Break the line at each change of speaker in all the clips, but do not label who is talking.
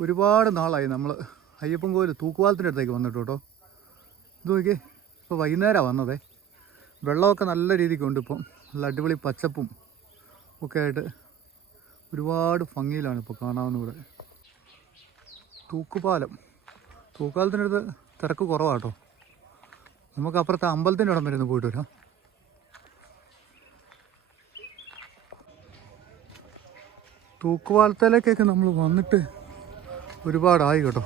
ഒരുപാട് നാളായി നമ്മൾ അയ്യപ്പൻ കോയിൽ തൂക്കുപാലത്തിന്റെ അടുത്തേക്ക് വന്നിട്ട് കേട്ടോ. ഇത് നോക്കിയേ ഇപ്പോൾ വൈകുന്നേരമാണ് വന്നതേ. വെള്ളമൊക്കെ നല്ല രീതിക്ക് ഉണ്ട് ഇപ്പം. നല്ല അടിപൊളി പച്ചപ്പും ഒക്കെ ആയിട്ട് ഒരുപാട് ഭംഗിയിലാണ് ഇപ്പോൾ കാണാവുന്ന ഇവിടെ. തൂക്കുപാലം. തൂക്കുപാലത്തിന്റെ അടുത്ത് തിരക്ക് കുറവാട്ടോ നമുക്ക് അപ്പുറത്തെ അമ്പലത്തിന്റെ ഇടം വരെ പോയിട്ട് വരാം. തൂക്കുപാലത്തിലേക്കൊക്കെ നമ്മൾ വന്നിട്ട് ഒരുപാടായി കേട്ടോ.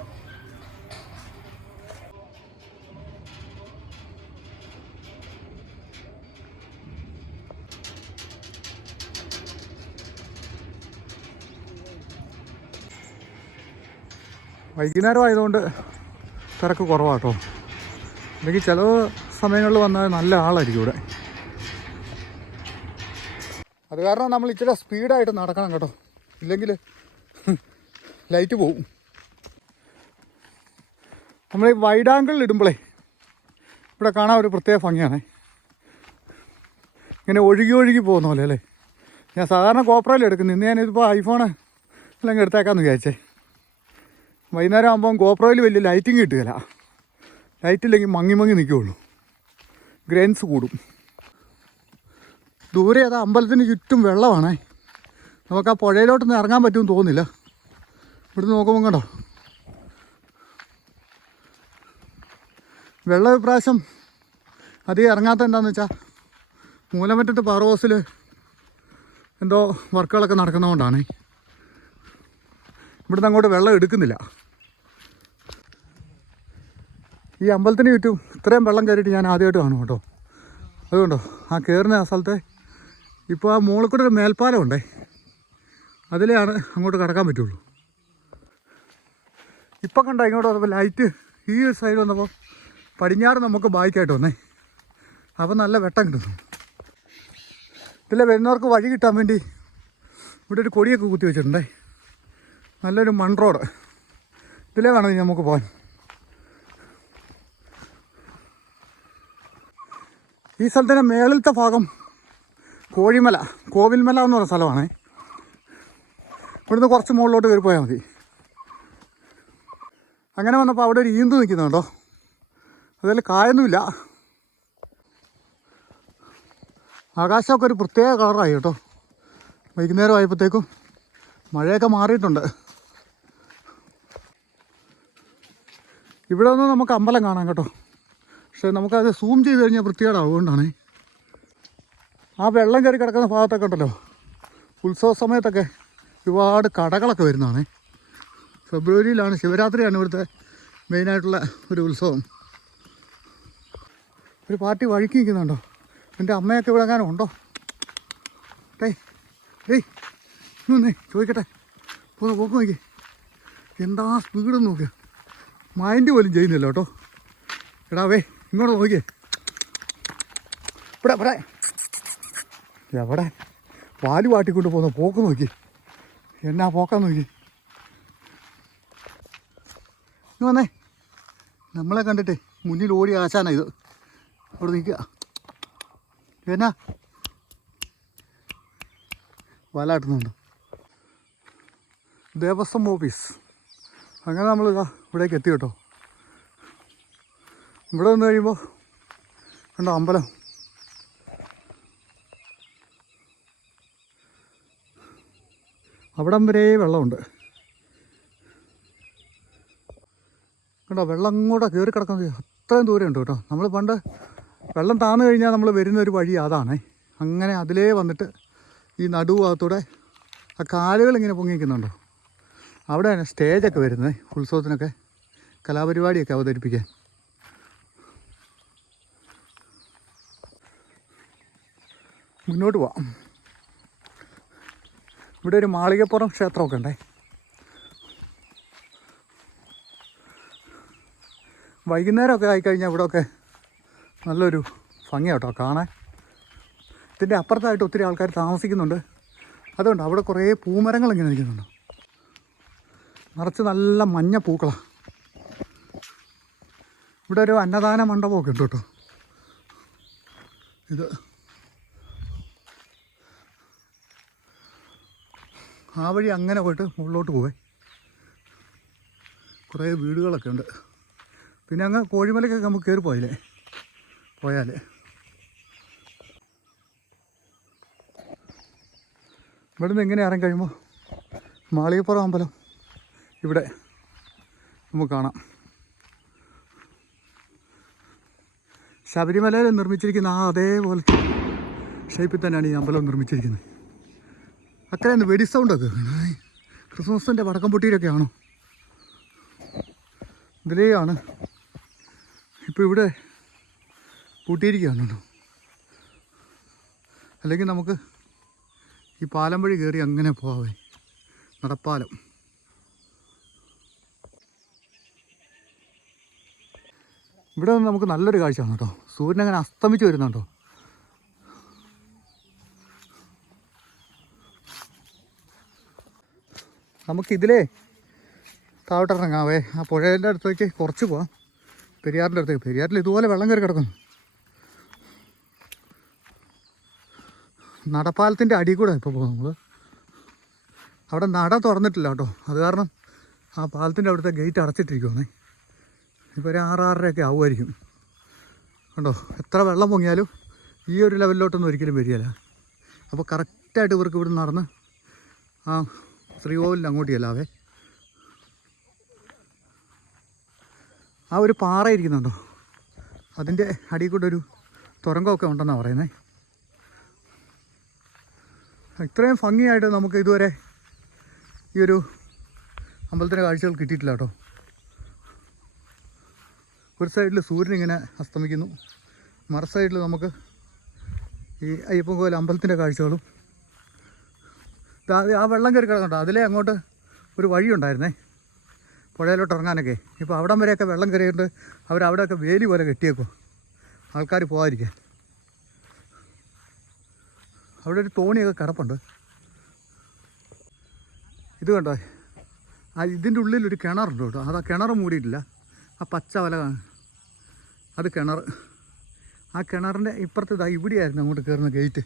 വൈകുന്നേരം ആയതുകൊണ്ട് തിരക്ക് കുറവാട്ടോ അല്ലെങ്കിൽ ചില സമയങ്ങളിൽ വന്നാൽ നല്ല ആളായിരിക്കും ഇവിടെ. അത് കാരണം നമ്മൾ ഇച്ചിരി സ്പീഡായിട്ട് നടക്കണം കേട്ടോ. ഇല്ലെങ്കിൽ ലൈറ്റ് പോവും. നമ്മൾ വൈഡ് ആംഗിളിൽ ഇടുമ്പോഴേ ഇവിടെ കാണാൻ ഒരു പ്രത്യേക ഭംഗിയാണ്. ഇങ്ങനെ ഒഴുകി ഒഴുകി പോകുന്ന പോലെ അല്ലേ? ഞാൻ സാധാരണ കോപ്പറയിൽ എടുക്കുന്നു ഇന്ന് ഞാനിതിപ്പോൾ ഐഫോൺ എല്ലാം എടുത്തേക്കാന്ന് വിചാരിച്ചേ. വൈകുന്നേരം ആകുമ്പം ഗോപ്രോയിൽ വലിയ ലൈറ്റിങ് കിട്ടുകയില്ല. ലൈറ്റ് ഇല്ലെങ്കിൽ മങ്ങി മങ്ങി നിൽക്കുകയുള്ളൂ. ഗ്രെയിൻസ് കൂടും. ദൂരെ അത് അമ്പലത്തിന് ചുറ്റും വെള്ളമാണേ. നമുക്ക് ആ പുഴയിലോട്ടൊന്നും ഇറങ്ങാൻ പറ്റുമെന്ന് തോന്നുന്നില്ല. ഇവിടുന്ന് നോക്കുമ്പോൾ കണ്ടോ? വെള്ളം ഇപ്രാവശ്യം അധികം ഇറങ്ങാത്ത എന്താണെന്ന് വെച്ചാൽ മൂലമറ്റത്ത് പവർ ഹൗസിൽ എന്തോ വർക്കുകളൊക്കെ നടക്കുന്നതുകൊണ്ടാണ് ഇവിടുന്ന് അങ്ങോട്ട് വെള്ളം എടുക്കുന്നില്ല. ഈ അമ്പലത്തിന് ചുറ്റും ഇത്രയും വെള്ളം കയറിയിട്ട് ഞാൻ ആദ്യമായിട്ട് കാണും കേട്ടോ. അതുകൊണ്ടോ ആ കയറുന്ന ആ സ്ഥലത്തെ ഇപ്പോൾ ആ മുകളിൽ കൂടെ ഒരു മേൽപ്പാലം ഉണ്ടേ. അതിലെയാണ് അങ്ങോട്ട് കടക്കാൻ പറ്റുള്ളൂ. ഇപ്പം കണ്ട ഇങ്ങോട്ട് വന്നപ്പോൾ ലൈറ്റ് ഈ ഒരു സൈഡ് വന്നപ്പോൾ പടിഞ്ഞാറ് നമുക്ക് ബാക്കിയായിട്ട് വന്നേ. അപ്പോൾ നല്ല വെട്ടം കിട്ടുന്നു. ഇതിലെ വരുന്നവർക്ക് വഴി കിട്ടാൻ വേണ്ടി ഇവിടെ ഒരു കൊടിയൊക്കെ കുത്തി വെച്ചിട്ടുണ്ടേ. നല്ലൊരു മൺ റോഡ്. ഇതിലേ വേണം നമുക്ക് പോകാൻ. ഈ സ്ഥലത്തിന്റെ മേളിലത്തെ ഭാഗം കോഴിമല കോവിൽമല എന്ന് പറയുന്ന സ്ഥലമാണ്. ഇവിടുന്ന് കുറച്ച് മുകളിലോട്ട് കയറി പോയാൽ മതി. അങ്ങനെ വന്നപ്പോൾ അവിടെ ഒരു ഈന്ത് നിൽക്കുന്നുണ്ടോ അതിൽ കായൊന്നുമില്ല. ആകാശമൊക്കെ ഒരു പ്രത്യേക കളറായി കേട്ടോ. വൈകുന്നേരം ആയപ്പോഴത്തേക്കും മഴയൊക്കെ മാറിയിട്ടുണ്ട്. ഇവിടെ ഒന്നും നമുക്ക് അമ്പലം കാണാം കേട്ടോ. പക്ഷേ നമുക്കത് സൂം ചെയ്ത് കഴിഞ്ഞാൽ വൃത്തികേടാവുകൊണ്ടാണ് ആ വെള്ളം കയറി കിടക്കുന്ന ഭാഗത്തൊക്കെ ഉണ്ടല്ലോ. ഉത്സവ സമയത്തൊക്കെ ഒരുപാട് കടകളൊക്കെ വരുന്നതാണ്. ഫെബ്രുവരിയിലാണ് ശിവരാത്രിയാണ് ഇവിടുത്തെ മെയിനായിട്ടുള്ള ഒരു ഉത്സവം. ഒരു പാർട്ടി വഴിക്ക് നിൽക്കുന്നുണ്ടോ എന്റെ അമ്മയൊക്കെ ഇവിടെ ഉണ്ടോ? ടേ ഏയ് ഇന്നേ ചോദിക്കട്ടെ. പോ പോക്ക് നോക്കി. എന്താ സ്പീഡ് നോക്ക്. മൈൻഡ് പോലും ചെയ്യുന്നില്ല കേട്ടോ. എടാ വേ ഇങ്ങോട്ട് നോക്കിയേ. ഇവിടെ ഇവിടെ എവിടെ? പാൽ വാട്ടിക്കൊണ്ട് പോകുന്ന പോക്ക് നോക്കി. എന്നാ പോക്കാൻ നോക്കി. ഇന്ന് വന്നേ. നമ്മളെ കണ്ടിട്ട് മുന്നിൽ ഓടി ആശാനാണ് ഇത്. അവിടെ നിൽക്കുക. എന്നാ വലാട്ടുന്നുണ്ട് ദേവസ്വം ഓഫീസ്. അങ്ങനെ നമ്മൾ ഇതാ ഇവിടേക്ക് എത്തി കേട്ടോ. ഇവിടെ വന്ന് കഴിയുമ്പോൾ കണ്ടോ അമ്പലം. അവിടം വരെ വെള്ളമുണ്ട്. കണ്ടോ വെള്ളം കൂടെ കയറി കിടക്കുന്നത്. അത്രയും ദൂരമുണ്ട് കേട്ടോ. നമ്മൾ പണ്ട് വെള്ളം താന്നു കഴിഞ്ഞാൽ നമ്മൾ വരുന്ന ഒരു വഴി അതാണേ. അങ്ങനെ അതിലേ വന്നിട്ട് ഈ നടുഭാഗത്തൂടെ ആ കാലുകൾ ഇങ്ങനെ പൊങ്ങിക്കുന്നുണ്ടോ? അവിടെയാണ് സ്റ്റേജൊക്കെ വരുന്നത്. ഉത്സവത്തിനൊക്കെ കലാപരിപാടിയൊക്കെ അവതരിപ്പിക്കാൻ. മുന്നോട്ട് പോവാം. ഇവിടെ ഒരു മാളികപ്പുറം ക്ഷേത്രമൊക്കെ ഉണ്ടേ. വൈകുന്നേരമൊക്കെ ആയിക്കഴിഞ്ഞാൽ ഇവിടെയൊക്കെ നല്ലൊരു ഭംഗിയാട്ടോ കാണാൻ. ഇതിന്റെ അപ്പുറത്തായിട്ട് ഒത്തിരി ആൾക്കാർ താമസിക്കുന്നുണ്ട്. അതുകൊണ്ട് അവിടെ കുറേ പൂമരങ്ങൾ ഇങ്ങനെ നിൽക്കുന്നുണ്ട്. നിറച്ച് നല്ല മഞ്ഞ പൂക്കളാണ് ഇവിടെ ഒരു അന്നദാന മണ്ഡപമൊക്കെ ഉണ്ട് കേട്ടോ. ഇത് ആ വഴി അങ്ങനെ പോയിട്ട് മുകളിലോട്ട് പോവേ. കുറേ വീടുകളൊക്കെ ഉണ്ട്. പിന്നെ അങ്ങ് കോഴിമലക്കൊക്കെ നമുക്ക് കയറി പോയില്ലേ പോയാൽ ഇവിടെ നിന്ന് എങ്ങനെ ഇറങ്ങി കഴിയുമ്പോൾ മാളികപ്പുറം അമ്പലം. ഇവിടെ നമുക്ക് കാണാം. ശബരിമലയിൽ നിർമ്മിച്ചിരിക്കുന്ന ആ അതേപോലെ ഷേപ്പിൽ തന്നെയാണ് ഈ അമ്പലം നിർമ്മിച്ചിരിക്കുന്നത്. അക്കരെ വെടി സൗണ്ടൊക്കെ ക്രിസ്മസിന്റെ വടക്കം പൊട്ടിയിലൊക്കെ ആണോ? ഇതിലെയാണ്. ഇപ്പോൾ ഇവിടെ പൂട്ടിയിരിക്കുകയാണ് കേട്ടോ അല്ലെങ്കിൽ നമുക്ക് ഈ പാലം വഴി കയറി അങ്ങനെ പോവാവേ? നടപ്പാലം. ഇവിടെ നിന്ന് നമുക്ക് നല്ലൊരു കാഴ്ചയാണ് കേട്ടോ. സൂര്യൻ അങ്ങനെ അസ്തമിച്ച് വരുന്നുണ്ടോ? നമുക്കിതിലേ താവട്ടിറങ്ങാവേ ആ പുഴേന്റെ അടുത്തേക്ക് കുറച്ച് പോവാം. പെരിയാറിന്റെ അടുത്തേക്ക്. പെരിയാറിൽ ഇതുപോലെ വെള്ളം കയറി കിടക്കുന്നു. നടപ്പാലത്തിന്റെ അടി കൂടെ ഇപ്പോൾ പോകും നമ്മൾ അവിടെ നട തുറന്നിട്ടില്ല കേട്ടോ. അത് കാരണം ആ പാലത്തിന്റെ അവിടുത്തെ ഗേറ്റ് അടച്ചിട്ടിരിക്കുവാണേ. ഇപ്പോൾ ഒരു ആറാറരയൊക്കെ ആവുമായിരിക്കും. കണ്ടോ? എത്ര വെള്ളം പൊങ്ങിയാലും ഈ ഒരു ലെവലിലോട്ടൊന്നും ഒരിക്കലും വരികയില്ല. അപ്പോൾ കറക്റ്റായിട്ട് ഇവർക്ക് ഇവിടെ നടന്ന് ആ ശ്രീകോവിലിന്റെ അങ്ങോട്ട് ചെല്ലാവേ. ആ ഒരു പാറ ഇരിക്കുന്നുണ്ടോ? അതിന്റെ അടിയിൽ കൂടെ ഒരു തുരങ്കമൊക്കെ ഉണ്ടെന്നാണ് പറയുന്നത് ഇത്രയും ഭംഗിയായിട്ട് നമുക്ക് ഇതുവരെ ഈ ഒരു അമ്പലത്തിന്റെ കാഴ്ചകൾ കിട്ടിയിട്ടില്ല കേട്ടോ. ഒരു സൈഡിൽ സൂര്യൻ ഇങ്ങനെ അസ്തമിക്കുന്നു. മറ സൈഡിൽ നമുക്ക് ഈ അയ്യപ്പൻ കോവിൽ അമ്പലത്തിന്റെ കാഴ്ചകളും. ആ വെള്ളം കയറി കിടക്കണ്ടോ. അതിലേ അങ്ങോട്ട് ഒരു വഴിയുണ്ടായിരുന്നേ പുഴയിലോട്ട് ഇറങ്ങാനൊക്കെ. ഇപ്പോൾ അവിടം വരെയൊക്കെ വെള്ളം കയറിയിട്ട് അവരവിടെയൊക്കെ വേലി പോലെ കെട്ടിയേക്കോ ആൾക്കാർ പോകാതിരിക്കാൻ അവിടെ ഒരു തോണിയൊക്കെ കിടപ്പുണ്ട്. ഇത് കണ്ടോ? ആ ഇതിന്റെ ഉള്ളിൽ ഒരു കിണറുണ്ട് കേട്ടോ. അത് ആ കിണർ മൂടിയിട്ടില്ല. ആ പച്ച വല അത് കിണർ ആ കിണറിന്റെ ഇപ്പുറത്ത് ഇതാ ഇവിടെയായിരുന്നു അങ്ങോട്ട് കയറുന്ന ഗേറ്റ്.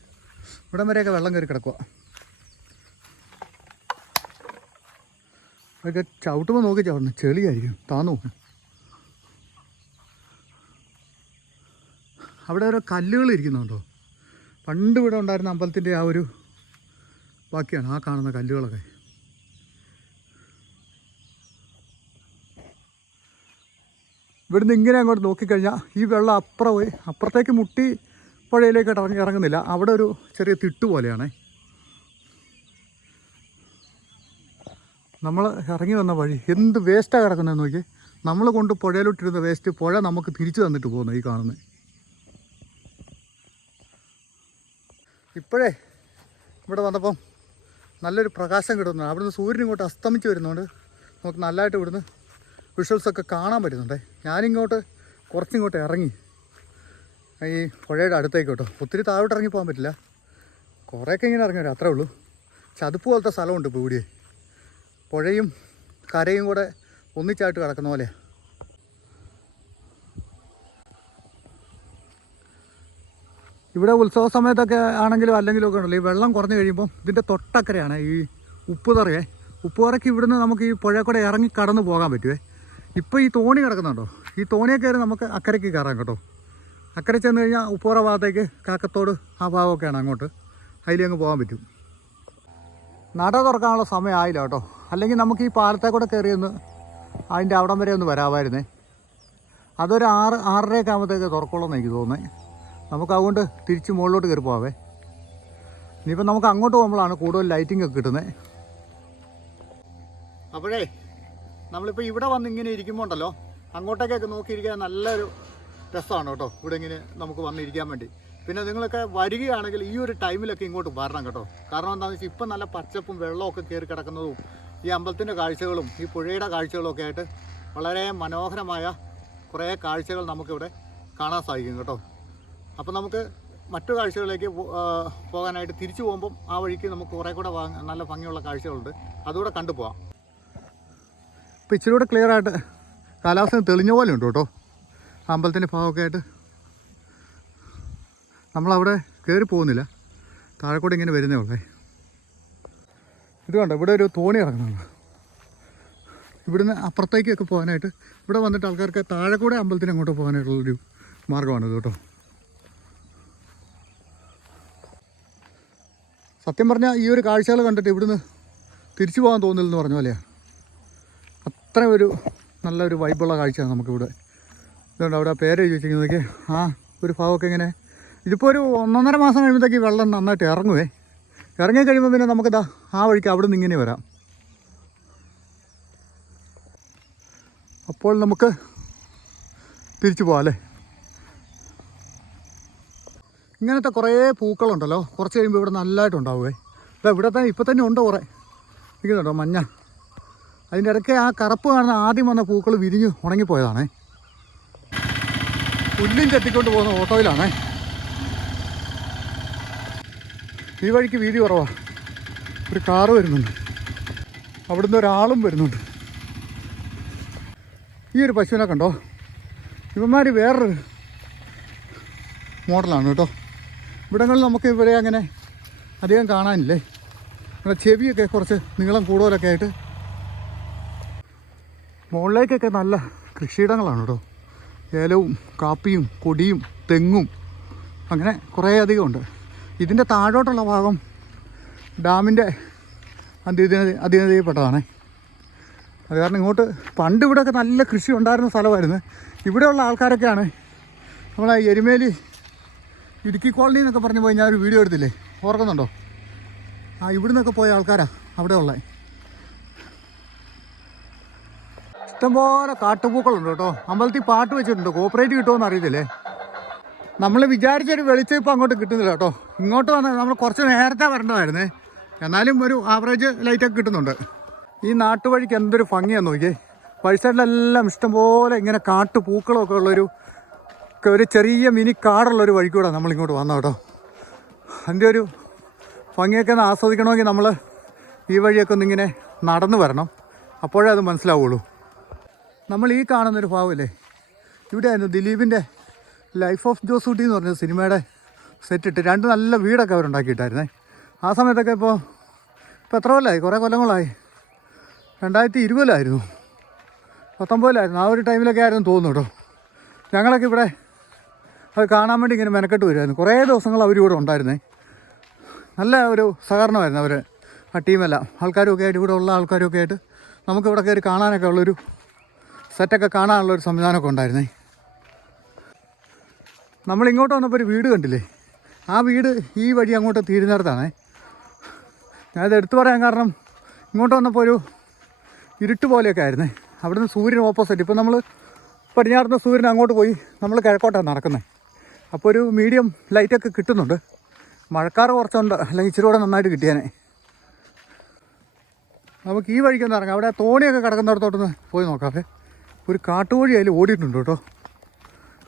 ഇവിടം വരെയൊക്കെ വെള്ളം കയറി കിടക്കുക അതൊക്കെ ചവിട്ടുമ്പോൾ നോക്കി ചവിടണം ചെളിയായിരിക്കും. താന്നു അവിടെ ഓരോ കല്ലുകൾ ഇരിക്കുന്നുണ്ടോ? പണ്ട് ഇവിടെ ഉണ്ടായിരുന്ന അമ്പലത്തിന്റെ ആ ഒരു ബാക്കിയാണ് ആ കാണുന്ന കല്ലുകളൊക്കെ. ഇവിടുന്ന് ഇങ്ങനെ അങ്ങോട്ട് നോക്കിക്കഴിഞ്ഞാൽ ഈ വെള്ളം അപ്പുറം പോയി അപ്പുറത്തേക്ക് മുട്ടി പുഴയിലേക്ക് ഇറങ്ങി ഇറങ്ങുന്നില്ല. അവിടെ ഒരു ചെറിയ തിട്ട് പോലെയാണ്. നമ്മൾ ഇറങ്ങി വന്ന വഴി എന്ത് വേസ്റ്റാണ് കിടക്കുന്നത് നോക്കി നമ്മൾ കൊണ്ട് പുഴയിലോട്ടിരുന്ന വേസ്റ്റ് പുഴ നമുക്ക് തിരിച്ചു തന്നിട്ട് പോകുന്നത് ഈ കാണുന്നത്. ഇപ്പോഴേ ഇവിടെ വന്നപ്പം നല്ലൊരു പ്രകാശം കിട്ടുന്നുണ്ട്. അവിടുന്ന് സൂര്യൻ ഇങ്ങോട്ട് അസ്തമിച്ച് വരുന്നുണ്ട്. നമുക്ക് നല്ലതായിട്ട് ഇവിടുന്ന് വിഷ്വൽസൊക്കെ കാണാൻ പറ്റുന്നുണ്ടേ. ഞാനിങ്ങോട്ട് കുറച്ചിങ്ങോട്ട് ഇറങ്ങി. ഈ പുഴയുടെ അടുത്തേക്ക് കേട്ടോ ഒത്തിരി താഴോട്ട് ഇറങ്ങി പോകാൻ പറ്റില്ല. കുറേയൊക്കെ ഇങ്ങനെ ഇറങ്ങി വരും. അത്രേ ഉള്ളൂ. ചതുപ്പ് പോലത്തെ സ്ഥലമുണ്ട് ഇപ്പോൾ ഇവിടെ പുഴയും കരയും കൂടെ ഒന്നിച്ചായിട്ട് കിടക്കുന്ന പോലെ. ഇവിടെ ഉത്സവ സമയത്തൊക്കെ ആണെങ്കിലും അല്ലെങ്കിലും ഒക്കെ ഉണ്ടല്ലോ. ഈ വെള്ളം കുറഞ്ഞു കഴിയുമ്പോൾ ഇതിന്റെ തൊട്ടക്കരയാണ് ഈ ഉപ്പുതറയെ ഉപ്പുതറയ്ക്ക് ഇവിടുന്ന് നമുക്ക് ഈ പുഴക്കൂടെ ഇറങ്ങി കടന്നു പോകാൻ പറ്റുമേ ഇപ്പോൾ ഈ തോണി കിടക്കുന്നുണ്ടോ? ഈ തോണിയെ കയറി നമുക്ക് അക്കരയ്ക്ക് കയറാം കേട്ടോ. അക്കരെ ചെന്ന് കഴിഞ്ഞാൽ ഉപ്പുറ ഭാഗത്തേക്ക് കാക്കത്തോട് ആ ഭാഗമൊക്കെയാണ് അങ്ങോട്ട്. അതിലങ്ങ് പോകാൻ പറ്റും. നട തുറക്കാനുള്ള സമയമായില്ല കേട്ടോ. അല്ലെങ്കിൽ നമുക്ക് ഈ പാലത്തെ കൂടെ കയറിയൊന്ന് അതിന്റെ അവിടം വരെ ഒന്ന് വരാമായിരുന്നേ. അതൊരു ആറ് ആറരയൊക്കെ ആകുമ്പോഴത്തേക്ക് തുറക്കുള്ളൂ എന്ന് എനിക്ക് തോന്നുന്നത് നമുക്ക് അതുകൊണ്ട് തിരിച്ച് മുകളിലോട്ട് കയറി പോവാവേ. ഇനിയിപ്പോൾ നമുക്ക് അങ്ങോട്ട് പോകുമ്പോഴാണ് കൂടുതൽ ലൈറ്റിംഗ് ഒക്കെ കിട്ടുന്നത് അപ്പോഴേ നമ്മളിപ്പോൾ ഇവിടെ വന്ന് ഇങ്ങനെ ഇരിക്കുമ്പോൾ ഉണ്ടല്ലോ അങ്ങോട്ടേക്കൊക്കെ നോക്കിയിരിക്കാൻ നല്ലൊരു രസമാണ് കേട്ടോ. ഇവിടെ ഇങ്ങനെ നമുക്ക് വന്നിരിക്കാൻ വേണ്ടി. പിന്നെ നിങ്ങളൊക്കെ വരികയാണെങ്കിൽ ഈ ഒരു ടൈമിലൊക്കെ ഇങ്ങോട്ട് വരണം കേട്ടോ. കാരണം എന്താണെന്ന് വെച്ചാൽ ഇപ്പം നല്ല പച്ചപ്പും വെള്ളമൊക്കെ കയറി കിടക്കുന്നതും ഈ അമ്പലത്തിന്റെ കാഴ്ചകളും ഈ പുഴയുടെ കാഴ്ചകളും ഒക്കെ ആയിട്ട് വളരെ മനോഹരമായ കുറേ കാഴ്ചകൾ നമുക്കിവിടെ കാണാൻ സാധിക്കും കേട്ടോ. അപ്പോൾ നമുക്ക് മറ്റു കാഴ്ചകളിലേക്ക് പോകാനായിട്ട് തിരിച്ചു പോകുമ്പം ആ വഴിക്ക് നമുക്ക് കുറേ കൂടെ നല്ല ഭംഗിയുള്ള കാഴ്ചകളുണ്ട്. അതുകൂടെ കണ്ടു പോവാം. ഇപ്പോൾ ഇച്ചിരി കൂടെ ക്ലിയർ ആയിട്ട് കാലാവസ്ഥ തെളിഞ്ഞ പോലെ ഉണ്ട് കേട്ടോ. അമ്പലത്തിന്റെ ഭാഗമൊക്കെ ആയിട്ട്. നമ്മളവിടെ കയറി പോകുന്നില്ല. താഴെ കൂടെ ഇങ്ങനെ വരുന്നേ ഉള്ളേ. ഇത് കണ്ടോ ഇവിടെ ഒരു തോണി ഇറങ്ങുന്നതാണ് ഇവിടുന്ന് അപ്പുറത്തേക്കൊക്കെ പോകാനായിട്ട് ഇവിടെ വന്നിട്ട് ആൾക്കാർക്ക് താഴെ കൂടെ അമ്പലത്തിന് അങ്ങോട്ട് പോകാനായിട്ടുള്ളൊരു മാർഗമാണ് ഇത് കേട്ടോ. സത്യം പറഞ്ഞാൽ ഈ ഒരു കാഴ്ചകൾ കണ്ടിട്ട് ഇവിടുന്ന് തിരിച്ചു പോകാൻ തോന്നില്ലെന്ന് പറഞ്ഞ പോലെയാണ് അത്ര ഒരു നല്ലൊരു വൈബുള്ള കാഴ്ചയാണ് നമുക്കിവിടെ. ഇതുകൊണ്ട് അവിടെ പേര് ചോദിച്ചിരിക്കുന്നതൊക്കെ ആ ഒരു ഭാവമൊക്കെ ഇങ്ങനെ. ഇതിപ്പോൾ ഒരു ഒന്നൊന്നര മാസം കഴിയുമ്പോഴത്തേക്ക് വെള്ളം നന്നായിട്ട് ഇറങ്ങുവേ. ഇറങ്ങി കഴിയുമ്പോൾ പിന്നെ നമുക്കിതാ ആ വഴിക്ക് അവിടെ നിന്ന് ഇങ്ങനെ വരാം. അപ്പോൾ നമുക്ക് തിരിച്ചു പോകാം അല്ലേ? ഇങ്ങനത്തെ കുറേ പൂക്കളുണ്ടല്ലോ. കുറച്ച് കഴിയുമ്പോൾ ഇവിടെ നല്ലതായിട്ടുണ്ടാവുമേ ഇതാ ഇവിടെ തന്നെ ഇപ്പം തന്നെ ഉണ്ട് കുറേ. ഇരിക്കുന്നുണ്ടോ മഞ്ഞ? അതിന്റെ ഇടയ്ക്ക് ആ കറുപ്പ് കാണുന്ന ആദ്യം വന്ന പൂക്കൾ വിരിഞ്ഞ് ഉണങ്ങിപ്പോയതാണേ. പുല്ലും ചെത്തിക്കൊണ്ട് പോകുന്ന ഓട്ടോയിലാണേ. ഈ വഴിക്ക് വീതി കുറവാ. ഒരു കാറ് വരുന്നുണ്ട്. അവിടുന്ന് ഒരാളും വരുന്നുണ്ട്. ഈ ഒരു പശുവിനെ കണ്ടോ? ഇവന്മാർ വേറൊരു മോഡലാണ് കേട്ടോ. ഇവിടങ്ങളിൽ നമുക്ക് ഇവിടെ അങ്ങനെ അധികം കാണാനില്ലേ? ഇവിടെ ചെവിയൊക്കെ കുറച്ച് നീളം കൂടുതലൊക്കെ ആയിട്ട് മുകളിലേക്കൊക്കെ നല്ല കൃഷിയിടങ്ങളാണ് കേട്ടോ. ഏലവും കാപ്പിയും കൊടിയും തെങ്ങും അങ്ങനെ കുറേ അധികം ഉണ്ട്. ഇതിന്റെ താഴോട്ടുള്ള ഭാഗം ഡാമിന്റെ അതിഥി അതിഥിയപ്പെട്ടതാണ് അത് കാരണം ഇങ്ങോട്ട് പണ്ട് ഇവിടെയൊക്കെ നല്ല കൃഷി ഉണ്ടായിരുന്ന സ്ഥലമായിരുന്നു. ഇവിടെയുള്ള ആൾക്കാരൊക്കെയാണ് നമ്മളെ എരുമേലി ഇടുക്കി കോളനി എന്നൊക്കെ പറഞ്ഞു പോയി ഞാൻ ഒരു വീഡിയോ എടുത്തില്ലേ? ഓർക്കുന്നുണ്ടോ? ആ ഇവിടുന്നൊക്കെ പോയ ആൾക്കാരാ അവിടെ ഉള്ളത് ഇഷ്ടംപോലെ കാട്ടുപൂക്കളുണ്ട് കേട്ടോ. അമ്പലത്തിൽ പാട്ട് വെച്ചിട്ടുണ്ട്. കോപ്പറേറ്റ് കിട്ടുമെന്ന് അറിയത്തില്ലേ? നമ്മൾ വിചാരിച്ചൊരു വെളിച്ചം ഇപ്പം അങ്ങോട്ട് കിട്ടുന്നില്ല കേട്ടോ. ഇങ്ങോട്ട് വന്നാൽ നമ്മൾ കുറച്ച് നേരത്തെ വരേണ്ടതായിരുന്നേ. എന്നാലും ഒരു ആവറേജ് ലൈറ്റൊക്കെ കിട്ടുന്നുണ്ട്. ഈ നാട്ടുവഴിക്ക് എന്തൊരു ഭംഗിയാന്ന് നോക്കിയേ. വഴി സൈഡിലെല്ലാം ഇഷ്ടംപോലെ ഇങ്ങനെ കാട്ടുപൂക്കളമൊക്കെ ഉള്ളൊരു ഒരു ചെറിയ മിനി കാടുള്ളൊരു വഴി കൂടെ നമ്മൾ ഇങ്ങോട്ട് വന്നത് കേട്ടോ. അതിന്റെ ഒരു ഭംഗിയൊക്കെ ഒന്ന് ആസ്വദിക്കണമെങ്കിൽ നമ്മൾ ഈ വഴിയൊക്കെ ഒന്നിങ്ങനെ നടന്നു വരണം. അപ്പോഴേ അത് മനസ്സിലാവുള്ളൂ. നമ്മൾ ഈ കാണുന്നൊരു ഭാവമില്ലേ ഇവിടെയായിരുന്നു ദിലീപിന്റെ ലൈഫ് ഓഫ് ജോസൂട്ടി എന്ന് പറഞ്ഞ സിനിമയുടെ സെറ്റ് ഇട്ട് രണ്ട് നല്ല വീടൊക്കെ അവരുണ്ടാക്കിയിട്ടായിരുന്നേ. ആ സമയത്തൊക്കെ ഇപ്പോൾ ഇപ്പോൾ എത്ര കൊല്ലമായി? കുറേ കൊല്ലങ്ങളായി. രണ്ടായിരത്തി ഇരുപതിലായിരുന്നു. പത്തൊമ്പതിലായിരുന്നു. ആ ഒരു ടൈമിലൊക്കെ ആയിരുന്നു തോന്നുന്നു കേട്ടോ. ഞങ്ങളൊക്കെ ഇവിടെ അത് കാണാൻ വേണ്ടി ഇങ്ങനെ മെനക്കെട്ട് വരുമായിരുന്നു കുറേ ദിവസങ്ങൾ അവർ ഇവിടെ ഉണ്ടായിരുന്നേ. നല്ല ഒരു സഹകരണമായിരുന്നു അവർ ആ ടീമെല്ലാം. ആൾക്കാരും ഒക്കെ ആയിട്ട് ഇവിടെ ഉള്ള ആൾക്കാരും ഒക്കെ ആയിട്ട് നമുക്ക് ഇവിടെ കയറി കാണാനൊക്കെ ഉള്ളൊരു സെറ്റൊക്കെ കാണാനുള്ള ഒരു സംവിധാനമൊക്കെ ഉണ്ടായിരുന്നേ. നമ്മൾ ഇങ്ങോട്ട് വന്നപ്പോൾ ഒരു വീട് കണ്ടില്ലേ? ആ വീട് ഈ വഴി അങ്ങോട്ട് തീരുന്നിടത്താണേ ഞാനത് എടുത്തു പറയാൻ കാരണം ഇങ്ങോട്ട് വന്നപ്പോൾ ഒരു ഇരുട്ട് പോലെയൊക്കെ ആയിരുന്നേ. അവിടുന്ന് സൂര്യൻ ഓപ്പോസിറ്റ് ഇപ്പം നമ്മൾ പടിഞ്ഞാറുന്ന സൂര്യൻ അങ്ങോട്ട് പോയി. നമ്മൾ കിഴക്കോട്ടാണ് നടക്കുന്നത്. അപ്പോൾ ഒരു മീഡിയം ലൈറ്റൊക്കെ കിട്ടുന്നുണ്ട്. മഴക്കാർ കുറച്ചുണ്ട്. അല്ലെങ്കിൽ ഇച്ചിരി കൂടെ നന്നായിട്ട് കിട്ടിയാനേ. നമുക്ക് ഈ വഴിക്കൊന്ന് ഇറങ്ങാം. അവിടെ തോണിയൊക്കെ കിടക്കുന്നിടത്തോട്ടൊന്ന് പോയി നോക്കാമേ ഒരു കാട്ടുകോഴി അതിൽ ഓടിയിട്ടുണ്ട് കേട്ടോ.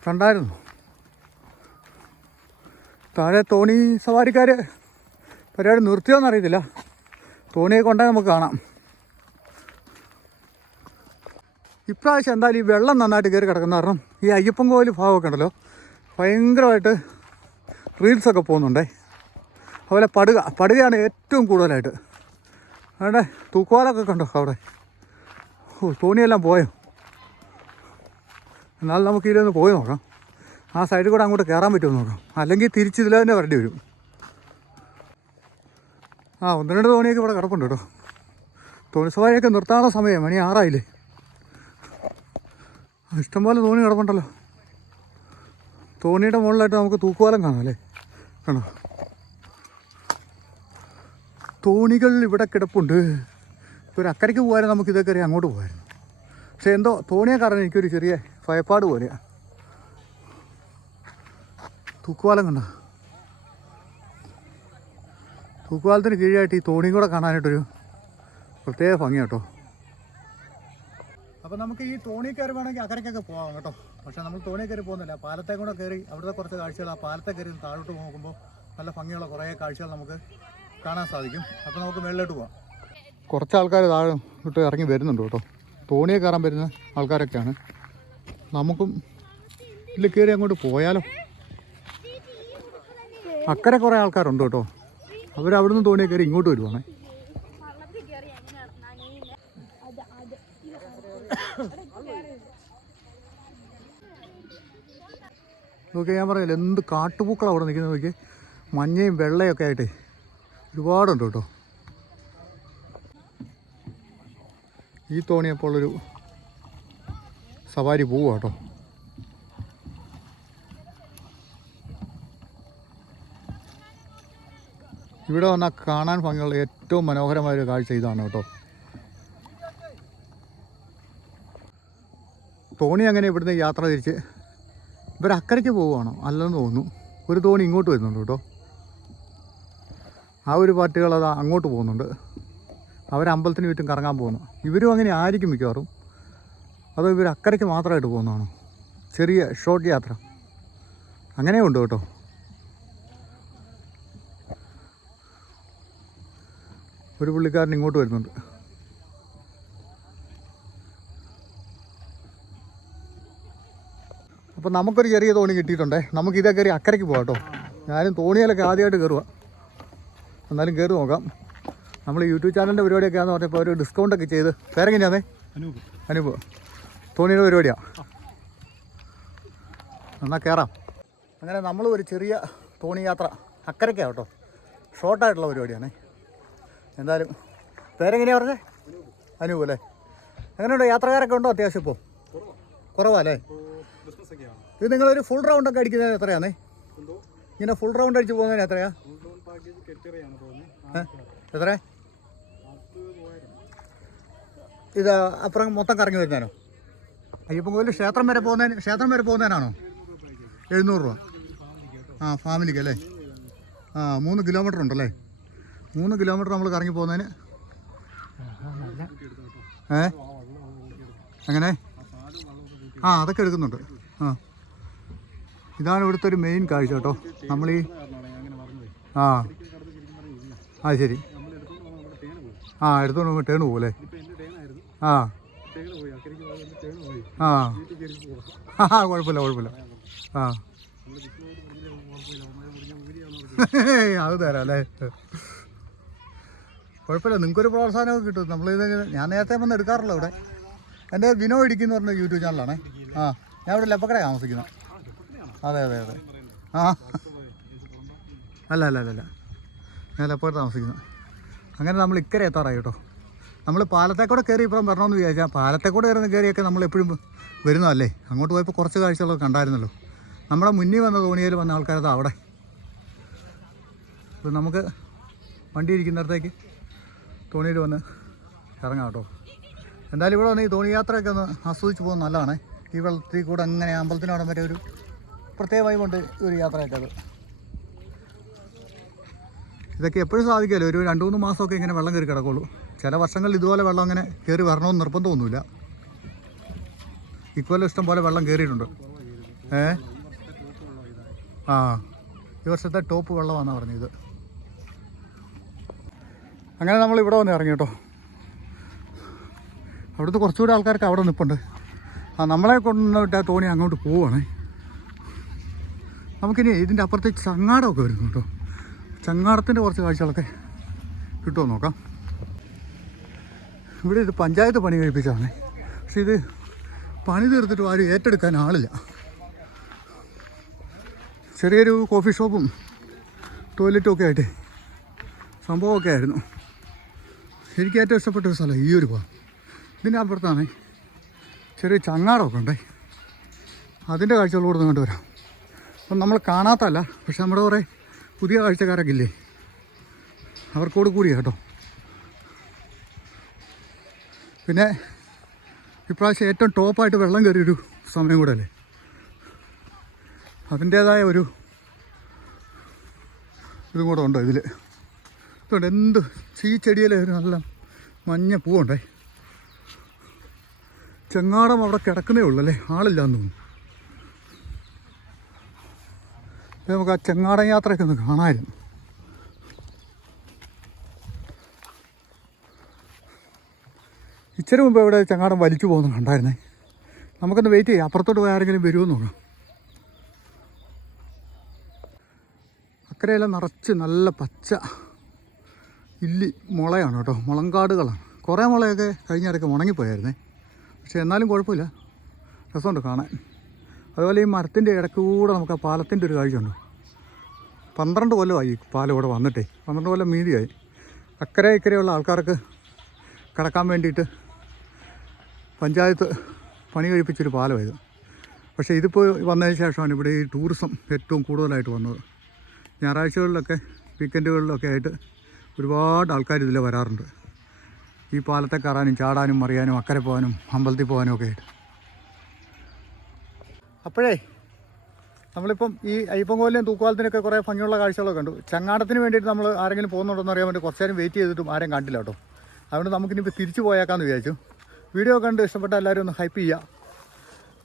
കണ്ടായിരുന്നു. താഴെ തോണി സവാരിക്കാർ പരിപാടി നിർത്തിയോന്ന് അറിയത്തില്ല. തോണിയെ കൊണ്ടേ നമുക്ക് കാണാം. ഇപ്രാവശ്യം എന്തായാലും ഈ വെള്ളം നന്നായിട്ട് കയറി കിടക്കുന്ന കാരണം ഈ അയ്യപ്പൻ കോവിൽ ഭാഗമൊക്കെ ഉണ്ടല്ലോ. ഭയങ്കരമായിട്ട് റീൽസൊക്കെ പോകുന്നുണ്ടേ. അതുപോലെ പടുക പടുകയാണ് ഏറ്റവും കൂടുതലായിട്ട്. അവിടെ തൂക്കുവാലൊക്കെ കണ്ടോ അവിടെ? ഓ തോണിയെല്ലാം പോയോ? എന്നാലും നമുക്ക് ഇതിലൊന്ന് പോയി നോക്കാം. ആ സൈഡിൽ കൂടെ അങ്ങോട്ട് കയറാൻ പറ്റുമോ നോക്കാം. അല്ലെങ്കിൽ തിരിച്ച് ഇതിൽ തന്നെ വരേണ്ടി വരും. ആ ഒന്ന് രണ്ട് തോണിയൊക്കെ ഇവിടെ കിടപ്പുണ്ട് കേട്ടോ. തോണി സവാരിയൊക്കെ നിർത്താനുള്ള സമയം മണി ആറായില്ലേ? ഇഷ്ടംപോലെ തോണി കിടപ്പുണ്ടല്ലോ. തോണിയുടെ മുകളിലായിട്ട് നമുക്ക് തൂക്കുവാലം കാണാം അല്ലേ? കാണോ. തോണികൾ ഇവിടെ കിടപ്പുണ്ട്. ഒരു അക്കരയ്ക്ക് പോകാനും നമുക്ക് ഇതൊക്കെ അറിയാം അങ്ങോട്ട് പോകായിരുന്നു പക്ഷെ എന്തോ തോണിയെ കാരണം എനിക്കൊരു ചെറിയ ഭയപ്പാട് പോലെയാണ് തൂക്കുവാലം കണ്ട? തൂക്കുവാലത്തിന് കീഴായിട്ട് ഈ തോണിയും കൂടെ കാണാനായിട്ടൊരു പ്രത്യേക ഭംഗി കേട്ടോ. അപ്പം നമുക്ക് ഈ തോണി കയറി വേണമെങ്കിൽ അക്കരയ്ക്കൊക്കെ പോകാം കേട്ടോ. പക്ഷെ നമ്മൾ തോണി കയറി പോകുന്നില്ല. പാലത്തെ കൂടെ കയറി അവിടുത്തെ കുറച്ച് കാഴ്ചകൾ ആ പാലത്തെ കയറി താഴോട്ട് നോക്കുമ്പോൾ നല്ല ഭംഗിയുള്ള കുറേ കാഴ്ചകൾ നമുക്ക് കാണാൻ സാധിക്കും. അപ്പോൾ നമുക്ക് മേളിലോട്ട് പോകാം കുറച്ച് ആൾക്കാർ താഴെ ഇട്ട് ഇറങ്ങി വരുന്നുണ്ട് കേട്ടോ. തോണിയെ കയറാൻ വരുന്ന ആൾക്കാരൊക്കെയാണ്. നമുക്കും ഇതിൽ കയറി അങ്ങോട്ട് പോയാലോ? അക്കരെ കുറേ ആൾക്കാരുണ്ട് കേട്ടോ. അവർ അവിടുന്ന് തോണിയെ കയറി ഇങ്ങോട്ട് വരുവാണേ.
വള്ളത്തിൽ കയറി എങ്ങനെയാണ് നനയുന്നത് അത് അത്
നോക്കി ഞാൻ പറയില്ല എന്ത് കാട്ടുപൂക്കളാണ് അവിടെ നിൽക്കുന്നത് നോക്കി മഞ്ഞയും വെള്ളയൊക്കെ ആയിട്ട് ഒരുപാടുണ്ട് കേട്ടോ. ഈ തോണിയപ്പോൾ ഒരു സവാരി പോവുക കേട്ടോ. ഇവിടെ വന്നാൽ കാണാൻ ഭംഗിയുള്ള ഏറ്റവും മനോഹരമായ ഒരു കാഴ്ച ഇതാണ് കേട്ടോ. തോണി അങ്ങനെ ഇവിടുന്ന് യാത്ര തിരിച്ച് ഇവർ അക്കരയ്ക്ക് പോവുകയാണോ? അല്ലെന്ന് തോന്നുന്നു. ഒരു തോണി ഇങ്ങോട്ട് വരുന്നുണ്ട് കേട്ടോ. ആ ഒരു പാർട്ടികൾ അത് അങ്ങോട്ട് പോകുന്നുണ്ട്. അവർ അമ്പലത്തിന് ചുറ്റും കറങ്ങാൻ പോകുന്നു. ഇവരും അങ്ങനെ ആയിരിക്കും മിക്കവാറും. അതോ ഇവർ അക്കരയ്ക്ക് മാത്രമായിട്ട് പോകുന്നതാണോ? ചെറിയ ഷോർട്ട് യാത്ര. അങ്ങനെ ഉണ്ട് കേട്ടോ. ഒരു പുള്ളിക്കാരൻ ഇങ്ങോട്ട് വരുന്നുണ്ട്. അപ്പോൾ നമുക്കൊരു ചെറിയ തോണി കിട്ടിയിട്ടുണ്ടേ. നമുക്ക് ഇതേ കയറി അക്കരയ്ക്ക് പോകാം കേട്ടോ. ഞാനും തോണിയിലൊക്കെ ആദ്യമായിട്ട് കയറുക എന്നാലും കയറി നോക്കാം. നമ്മൾ യൂട്യൂബ് ചാനലിന്റെ പരിപാടിയൊക്കെ ആണെന്ന് പറഞ്ഞപ്പോൾ ഒരു ഡിസ്കൗണ്ടൊക്കെ ചെയ്ത്. പേരെങ്ങനെയാണേ
അനൂപ്.
അനൂപ്. തോണിയുടെ പരിപാടിയാണ് എന്നാൽ കയറാം അങ്ങനെ നമ്മൾ ഒരു ചെറിയ തോണി യാത്ര അക്കരയ്ക്കാണ് കേട്ടോ. ഷോർട്ടായിട്ടുള്ള പരിപാടിയാണേ. എന്തായാലും പേരെങ്ങനെയാണ് പറഞ്ഞേ? അനൂപ് അല്ലേ? എങ്ങനെയുണ്ടോ? യാത്രക്കാരൊക്കെ ഉണ്ടോ അത്യാവശ്യം ഇപ്പോൾ കുറവല്ലേ
ബിസിനസ്സൊക്കെയാണ്
ഇത് നിങ്ങൾ ഒരു ഫുൾ റൗണ്ട് ഒക്കെ അടിക്കുന്നത് എത്രയാണേ ഇങ്ങനെ ഫുൾ റൗണ്ട് അടിച്ച് പോകുന്നതിന് എത്രയാ? എത്ര? ഇത് അപ്പുറം മൊത്തം കറങ്ങി വരുന്നതിനോ അയ്യപ്പൻകോവിൽ ക്ഷേത്രം വരെ പോകുന്നതിന് ക്ഷേത്രം വരെ പോകുന്നതിനാണോ? എഴുന്നൂറ് രൂപ. ആ ഫാമിലിക്ക് അല്ലേ? ആ മൂന്ന് കിലോമീറ്റർ ഉണ്ടല്ലേ? മൂന്ന് കിലോമീറ്റർ നമ്മൾ കറങ്ങി പോകുന്നതിന്? ഏ? അങ്ങനെ ആ അതൊക്കെ എടുക്കുന്നുണ്ട്. ആ. ഇതാണ് ഇവിടുത്തെ ഒരു മെയിൻ കാഴ്ച കേട്ടോ. നമ്മൾ ഈ ആ ആ ശരി. ആ എടുത്തോണ്ട് പോകുമ്പോൾ ടേണ്
പോകല്ലേ
ആ. ആ. ആ കുഴപ്പമില്ല കുഴപ്പമില്ല. ആ. അത് തരാം അല്ലേ? കുഴപ്പമില്ല നിങ്ങൾക്കൊരു പ്രോത്സാഹനമൊക്കെ കിട്ടും. നമ്മളിത് ഞാൻ നേരത്തെ വന്ന് എടുക്കാറില്ല ഇവിടെ. എന്റെ വിനോ ഇടിക്കുന്നു പറഞ്ഞ യൂട്യൂബ് ചാനലാണേ ആ ഞാൻ ഇവിടെ ലെപ്പക്കട താമസിക്കുന്നത് അതെ അതെ അതെ. ആ. അല്ല അല്ല അല്ല ഞാൻ ലെപ്പക്കട താമസിക്കുന്നു. അങ്ങനെ നമ്മൾ ഇക്കരെ എത്താറായി കേട്ടോ. നമ്മൾ പാലത്തേക്കൂടെ കയറി ഇപ്പം വരണമെന്ന് വിചാരിച്ചാൽ പാലത്തേക്കൂടെ കയറുന്ന കയറിയൊക്കെ നമ്മൾ എപ്പോഴും വരുന്നതല്ലേ? അങ്ങോട്ട് പോയപ്പോൾ കുറച്ച് കാഴ്ചകളൊക്കെ കണ്ടായിരുന്നല്ലോ. നമ്മുടെ മുന്നിൽ വന്ന തോണിയിൽ വന്ന ആൾക്കാരത് അവിടെ. അപ്പം നമുക്ക് വണ്ടി ഇരിക്കുന്നിടത്തേക്ക് തോണിയിൽ വന്ന് ഇറങ്ങാം കേട്ടോ. എന്തായാലും ഇവിടെ വന്ന് ഈ തോണി യാത്രയൊക്കെ ഒന്ന് ആസ്വദിച്ച് പോകുന്നത് നല്ലതാണേ. ഈ വെള്ളത്തിൽ കൂടെ അങ്ങനെ അമ്പലത്തിനോടം വരെ ഒരു പ്രത്യേക വൈബുണ്ട് ഈ ഒരു യാത്രയായിട്ടത്. ഇതൊക്കെ എപ്പോഴും സാധിക്കുമല്ലോ. ഒരു രണ്ട് മൂന്ന് മാസമൊക്കെ ഇങ്ങനെ വെള്ളം കയറി കിടക്കുള്ളൂ. ചില വർഷങ്ങളിൽ ഇതുപോലെ വെള്ളം അങ്ങനെ കയറി വരണമെന്ന് നിർബന്ധമൊന്നുമില്ല ഇക്കൊല്ലം ഇഷ്ടം പോലെ വെള്ളം കയറിയിട്ടുണ്ട്. ഏ? ആ. ഈ വർഷത്തെ ടോപ്പ് വെള്ളമാണെന്നാണ് പറഞ്ഞത്. അങ്ങനെ നമ്മൾ ഇവിടെ വന്ന് ഇറങ്ങി കേട്ടോ. അവിടുത്തെ കുറച്ചുകൂടി ആൾക്കാർക്ക് അവിടെ നിൽപ്പുണ്ട് ആ നമ്മളെ കൊണ്ടിട്ട് തോണി അങ്ങോട്ട് പോവുകയാണേ. നമുക്കിനി ഇതിന്റെ അപ്പുറത്തേക്ക് ചങ്ങാടമൊക്കെ വരുന്നു കേട്ടോ. ചങ്ങാടത്തിന്റെ കുറച്ച് കാഴ്ചകളൊക്കെ കിട്ടുമോ നോക്കാം. ഇവിടെ ഇത് പഞ്ചായത്ത് പണി കഴിപ്പിച്ചതാണ്. പക്ഷെ ഇത് പണി തീർത്തിട്ട് ആരും ഏറ്റെടുക്കാൻ ആളില്ല. ചെറിയൊരു കോഫി ഷോപ്പും ടോയ്ലറ്റും ഒക്കെ ആയിട്ട് സംഭവമൊക്കെ ആയിരുന്നു. എനിക്ക് ഏറ്റവും ഇഷ്ടപ്പെട്ട ഒരു സ്ഥലം ഈ ഒരു ഭാഗം. ഇതിന്റെ അപ്പുറത്താണ് ചെറിയ ചങ്ങാടമൊക്കെ ഉണ്ടേ. അതിന്റെ കാഴ്ചകളോട് വരാം. അപ്പം നമ്മൾ കാണാത്തല്ല പക്ഷെ നമ്മുടെ കുറേ പുതിയ കാഴ്ചക്കാരൊക്കെ ഇല്ലേ അവർക്കോട് കൂടിയ കേട്ടോ. പിന്നെ ഇപ്രാവശ്യം ഏറ്റവും ടോപ്പായിട്ട് വെള്ളം കയറിയൊരു സമയം കൂടെ അല്ലേ അതിന്റേതായ ഒരു ഇതും കൂടെ ഉണ്ടോ ഇതിൽ ഇതുകൊണ്ട് എന്ത് ഈ ചെടിയിൽ ഒരു നല്ല മഞ്ഞ പൂവുണ്ടേ? ചെങ്ങാടം അവിടെ കിടക്കുന്നേ ഉള്ളൂ അല്ലേ? ആളില്ലാന്ന് തോന്നുന്നു ഇത് നമുക്ക് ആ ചെങ്ങാടൻ യാത്രയൊക്കെ ഒന്ന് കാണാമായിരുന്നു. ഇച്ചിരി മുമ്പ് ഇവിടെ ചെങ്ങാടം വലിച്ചു പോകുന്നു കണ്ടായിരുന്നേ? നമുക്കൊന്ന് വെയിറ്റ് ചെയ്യാം. അപ്പുറത്തോട്ട് പോയി ആരെങ്കിലും വരുമോ നോക്കാം. അക്കരയെല്ലാം നിറച്ച് നല്ല പച്ച ഇല്ലി മുളയാണ് കേട്ടോ. മുളങ്കാടുകളാണ്. കുറേ മുളയൊക്കെ കഴിഞ്ഞ ഇടയ്ക്ക് ഉണങ്ങിപ്പോയായിരുന്നേ. പക്ഷെ എന്നാലും കുഴപ്പമില്ല. രസമുണ്ട് കാണാൻ. അതുപോലെ ഈ മരത്തിന്റെ ഇടയ്ക്ക് കൂടെ നമുക്ക് ആ പാലത്തിന്റെ ഒരു കാഴ്ചയുണ്ട്. പന്ത്രണ്ട് കൊല്ലമായി പാലം ഇവിടെ വന്നിട്ടേ. പന്ത്രണ്ട് കൊല്ലം മീതിയായി. അക്കരെ ഇക്കരെയുള്ള ആൾക്കാർക്ക് കിടക്കാൻ വേണ്ടിയിട്ട് പഞ്ചായത്ത് പണി കഴിപ്പിച്ചൊരു പാലമായത്. പക്ഷേ ഇതിപ്പോൾ വന്നതിന് ശേഷമാണ് ഇവിടെ ഈ ടൂറിസം ഏറ്റവും കൂടുതലായിട്ട് വന്നത്. ഞായറാഴ്ചകളിലൊക്കെ വീക്കെൻഡുകളിലൊക്കെ ആയിട്ട് ഒരുപാട് ആൾക്കാർ ഇതിൽ വരാറുണ്ട്. ഈ പാലത്തെ കയറാനും ചാടാനും മറിയാനും അക്കരെ പോകാനും അമ്പലത്തിൽ പോകാനും ഒക്കെ ആയിട്ട്. അപ്പോഴേ നമ്മളിപ്പം ഈ അയ്യപ്പൻകോലിലെയും തൂക്കുവാലത്തിനൊക്കെ കുറേ ഭംഗിയുള്ള കാഴ്ചകളൊക്കെ ഉണ്ട് ചങ്ങാടത്തിന് വേണ്ടിയിട്ട് നമ്മൾ ആരെങ്കിലും പോകുന്നുണ്ടോ അറിയാൻ വേണ്ടി കുറച്ച് നേരം വെയിറ്റ് ചെയ്തിട്ടും ആരും കണ്ടില്ല കേട്ടോ. അതുകൊണ്ട് നമുക്കിനിപ്പോൾ തിരിച്ചു പോയേക്കാമെന്ന് വിചാരിച്ചു. വീഡിയോ കണ്ട് ഇഷ്ടപ്പെട്ട എല്ലാവരും ഒന്ന് ഹൈപ്പ് ചെയ്യുക.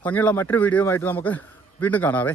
ഭംഗിയുള്ള മറ്റൊരു വീഡിയോയുമായിട്ട് നമുക്ക് വീണ്ടും കാണാവേ.